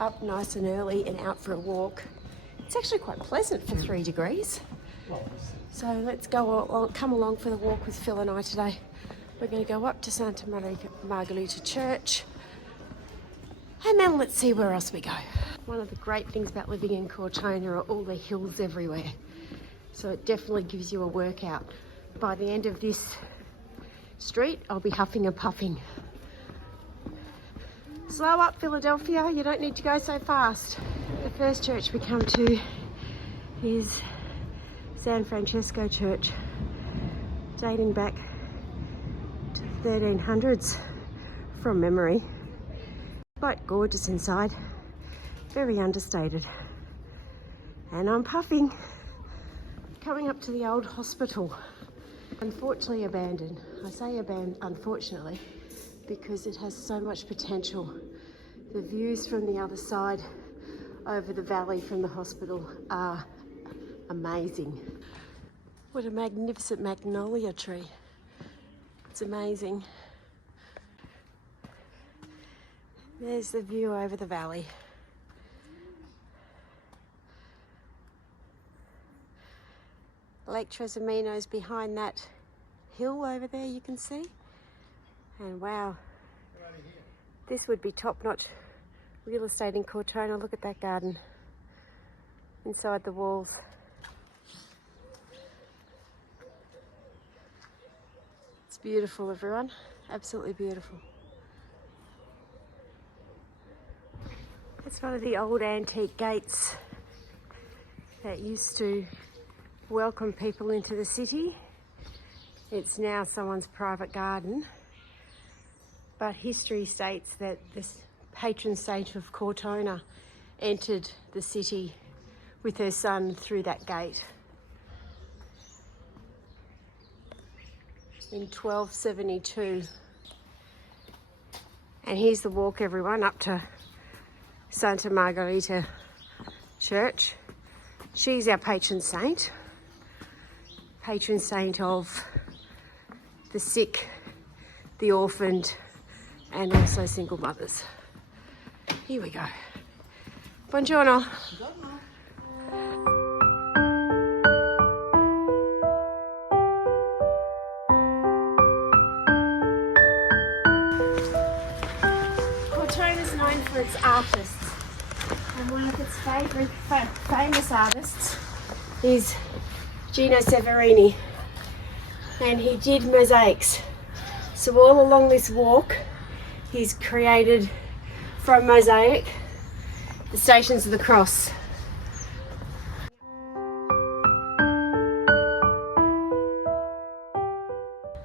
up nice and early and out for a walk. It's actually quite pleasant for 3 degrees. So let's come along for the walk with Phil and I today. We're going to go up to Santa Margarita Church, and then let's see where else we go. One of the great things about living in Cortona are all the hills everywhere. So it definitely gives you a workout. By the end of this street, I'll be huffing and puffing. Slow up, Philadelphia. You don't need to go so fast. The first church we come to is San Francesco Church, dating back to the 1300s from memory. Quite gorgeous inside, very understated. And I'm puffing. Coming up to the old hospital, unfortunately abandoned. I say abandoned unfortunately because it has so much potential. The views from the other side over the valley from the hospital are amazing. What a magnificent magnolia tree. It's amazing. There's the view over the valley. Lake Trasimeno's behind that hill over there, you can see. And wow, this would be top-notch real estate in Cortona. Look at that garden inside the walls. It's beautiful, everyone. Absolutely beautiful. It's one of the old antique gates that used to welcome people into the city. It's now someone's private garden, but history states that this patron saint of Cortona entered the city with her son through that gate in 1272. And here's the walk, everyone, up to Santa Margarita Church. She's our patron saint of the sick, the orphaned, and also single mothers. Here we go. Buongiorno. Cortona is known for its artists, and one of its famous artists is Gino Severini, and he did mosaics. So all along this walk he's created from mosaic the Stations of the Cross.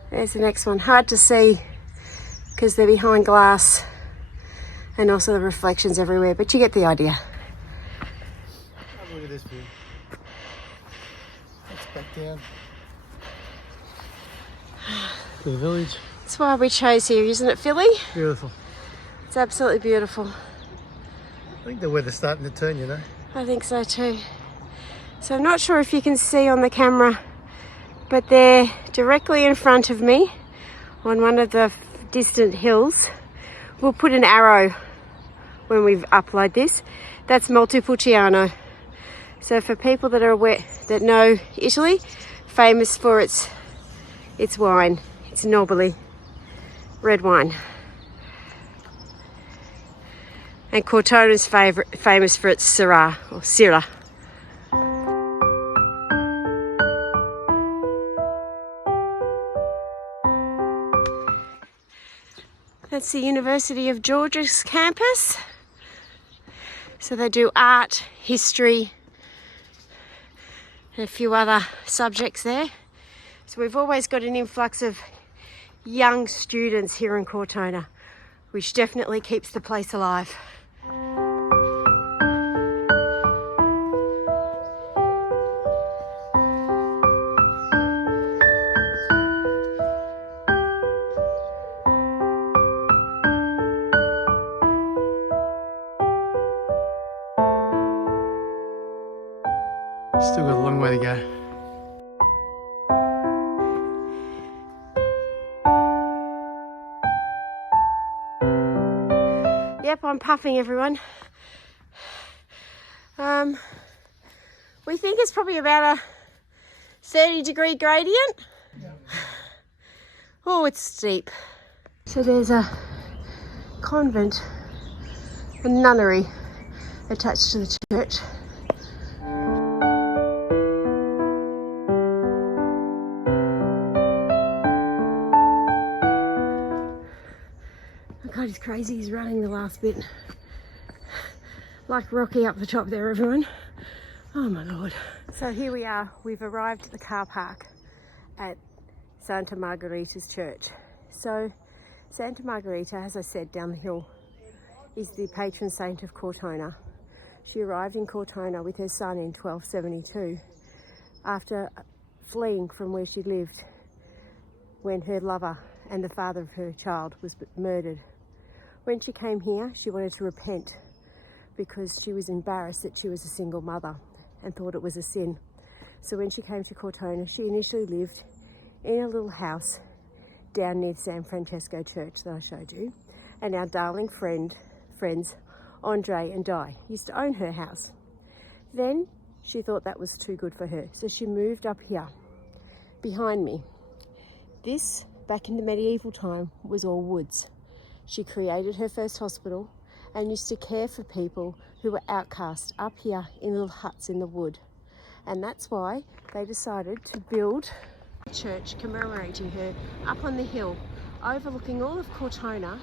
There's the next one. Hard to see because they're behind glass and also the reflections everywhere, but you get the idea. Oh, look at this view. That's back down to the village. That's why we chose here, isn't it, Philly? Beautiful. It's absolutely beautiful. I think the weather's starting to turn, you know. I think so too. So I'm not sure if you can see on the camera, but they're directly in front of me on one of the distant hills. We'll put an arrow when we upload this. That's Montepulciano. So for people that are aware, that know Italy, famous for its wine. It's Nobili, red wine. And Cortona is famous for its Syrah, or Syrah. That's the University of Georgia's campus. So they do art, history, and a few other subjects there. So we've always got an influx of young students here in Cortona, which definitely keeps the place alive. Still got a long way to go. Yep, I'm puffing, everyone. We think it's probably about a 30-degree gradient. Yeah. Oh, it's steep. So there's a convent, a nunnery attached to the church. Oh God, he's crazy. He's running the last bit. Like Rocky up the top there, everyone. Oh my Lord. So here we are. We've arrived at the car park at Santa Margarita's church. So Santa Margarita, as I said, down the hill, is the patron saint of Cortona. She arrived in Cortona with her son in 1272 after fleeing from where she lived when her lover and the father of her child was murdered. When she came here, she wanted to repent because she was embarrassed that she was a single mother and thought it was a sin. So when she came to Cortona, she initially lived in a little house down near San Francesco Church that I showed you. And our darling friends, Andre and Di, used to own her house. Then she thought that was too good for her, so she moved up here behind me. This, back in the medieval time, was all woods. She created her first hospital and used to care for people who were outcast up here in little huts in the wood. And that's why they decided to build a church commemorating her up on the hill, overlooking all of Cortona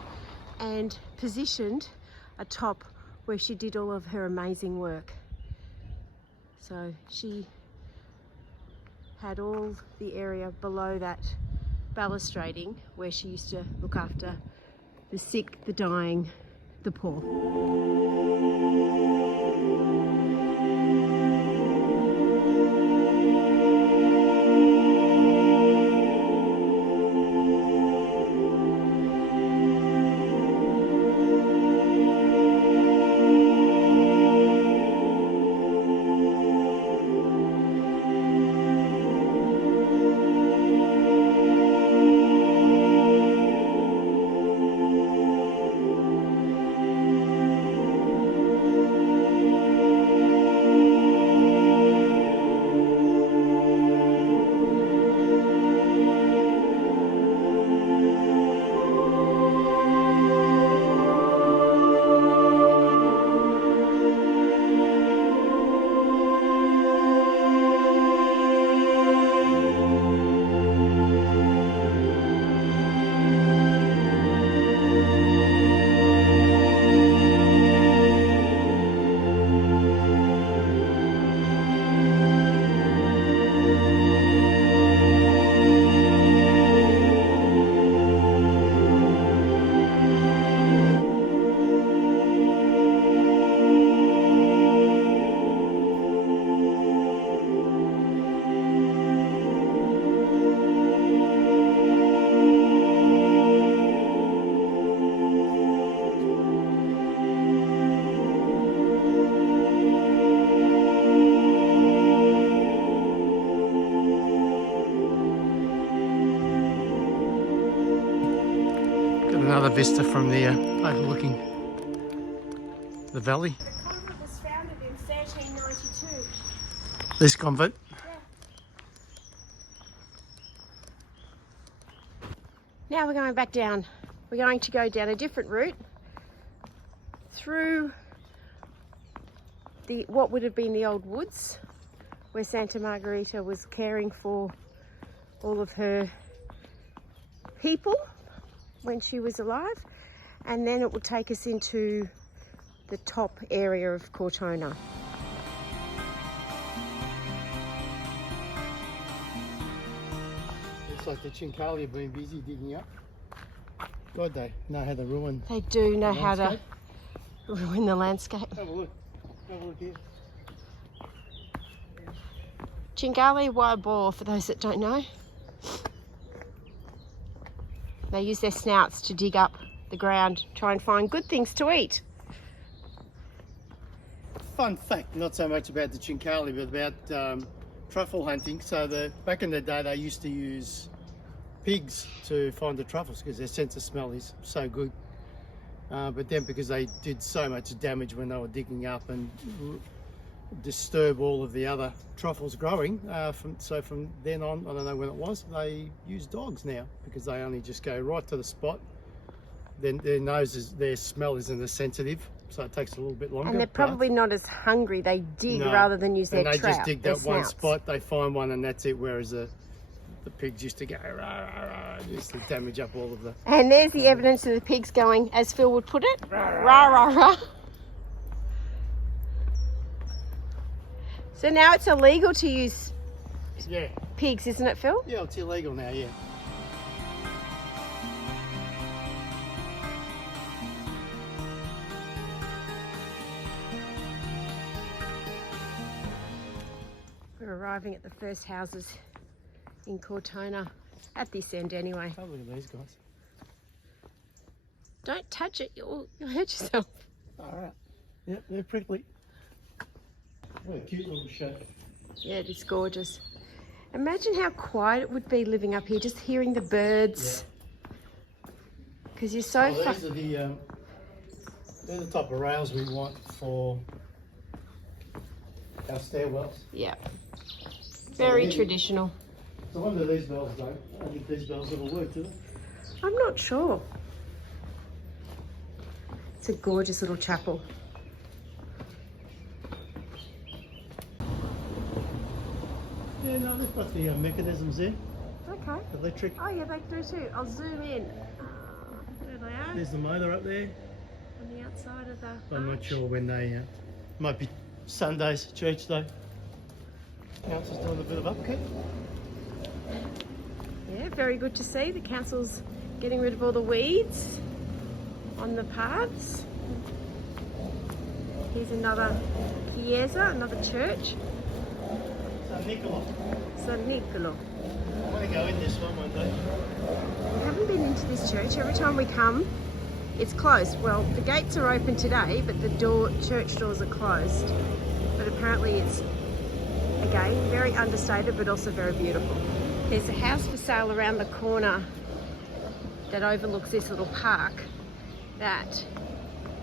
and positioned atop where she did all of her amazing work. So she had all the area below that balustrading where she used to look after the sick, the dying, the poor. Another vista from there, overlooking the valley. The convent was founded in 1392. This convent? Yeah. Now we're going back down. We're going to go down a different route through what would have been the old woods where Santa Margarita was caring for all of her people when she was alive, and then it will take us into the top area of Cortona. Looks like the Chincali have been busy digging up. God, they know how to ruin. They do know the how to landscape. ruin the landscape. Have a look. Have a look here. Chincali wild boar, for those that don't know. They use their snouts to dig up the ground, try and find good things to eat. Fun fact, not so much about the Chincali, but about truffle hunting. So back in the day, they used to use pigs to find the truffles because their sense of smell is so good. But then because they did so much damage when they were digging up and disturb all of the other truffles growing. So from then on, I don't know when it was, they use dogs now because they only just go right to the spot. Then their smell isn't as sensitive, so it takes a little bit longer. And they're probably not as hungry. They dig rather than use their trap. And they just dig that one snouts. spot, they find one and that's it, whereas the pigs used to go rah, rah, rah, just to damage up all of the... And there's the evidence of the pigs going, as Phil would put it, rah, rah, rah. So now it's illegal to use pigs, isn't it, Phil? Yeah, it's illegal now, yeah. We're arriving at the first houses in Cortona, at this end anyway. Oh, look at these guys. Don't touch it, you'll hurt yourself. Alright. Yep, they're prickly. What a cute little shape. Yeah, it is gorgeous. Imagine how quiet it would be living up here, just hearing the birds. Because you're so these are they're the type of rails we want for our stairwells. Yeah. Very traditional. So I wonder these bells don't. I don't think these bells ever work, do they? I'm not sure. It's a gorgeous little chapel. Yeah, no, they've got the mechanisms there. Okay. Electric. Oh yeah, they do too. I'll zoom in. There they are. There's the motor up there. On the outside of the I'm not arch. sure when they... might be Sundays, church day. Council's doing a bit of upkeep. Yeah, very good to see. The council's getting rid of all the weeds on the paths. Here's another chiesa, another church. San Niccolo. San Niccolo. I want to go in this one day. We haven't been into this church. Every time we come, it's closed. Well, the gates are open today, but the church doors are closed. But apparently it's, again, very understated, but also very beautiful. There's a house for sale around the corner that overlooks this little park that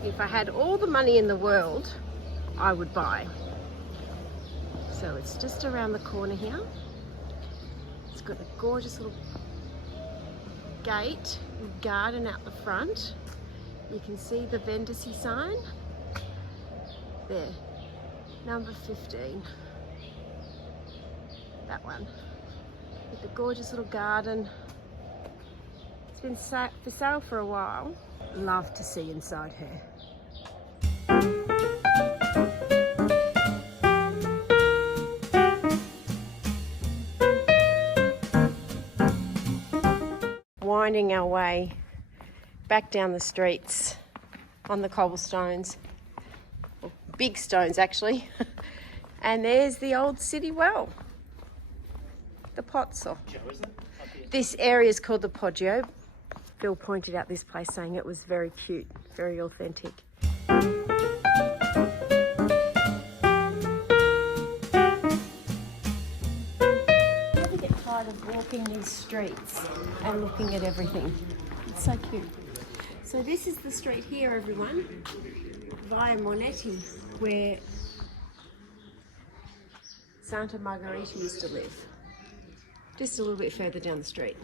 if I had all the money in the world, I would buy. So it's just around the corner here. It's got a gorgeous little gate and garden out the front. You can see the Vendacy sign there, number 15. That one. With the gorgeous little garden. It's been for sale for a while. Love to see inside her. Winding our way back down the streets on the cobblestones, or big stones actually, and there's the old city well, the Pozzo. This area is called the Poggio. Phil pointed out this place saying it was very cute, very authentic. Of walking these streets and looking at everything. It's so cute. So this is the street here, everyone, via Monetti, where Santa Margarita used to live. Just a little bit further down the street.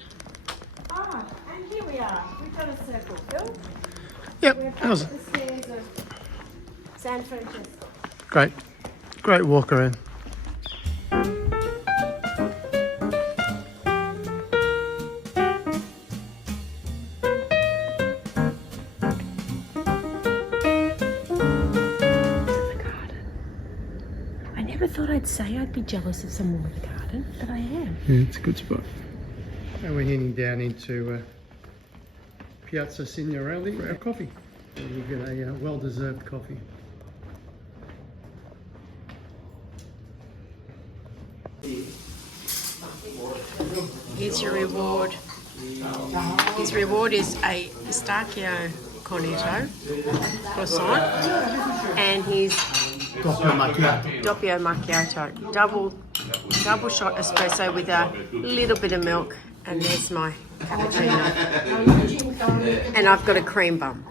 Ah, and here we are. We've got a circle, Phil. Yep, We're back at the stairs of San Francesco. Great walk around. I thought I'd say I'd be jealous of someone with a garden, but I am. Yeah, it's a good spot. And we're heading down into Piazza Signorelli for our coffee. So you get a well-deserved coffee. Here's your reward. His reward is a pistachio cornetto croissant and his doppio macchiato, double shot espresso with a little bit of milk, and there's my cappuccino. And I've got a cream bun.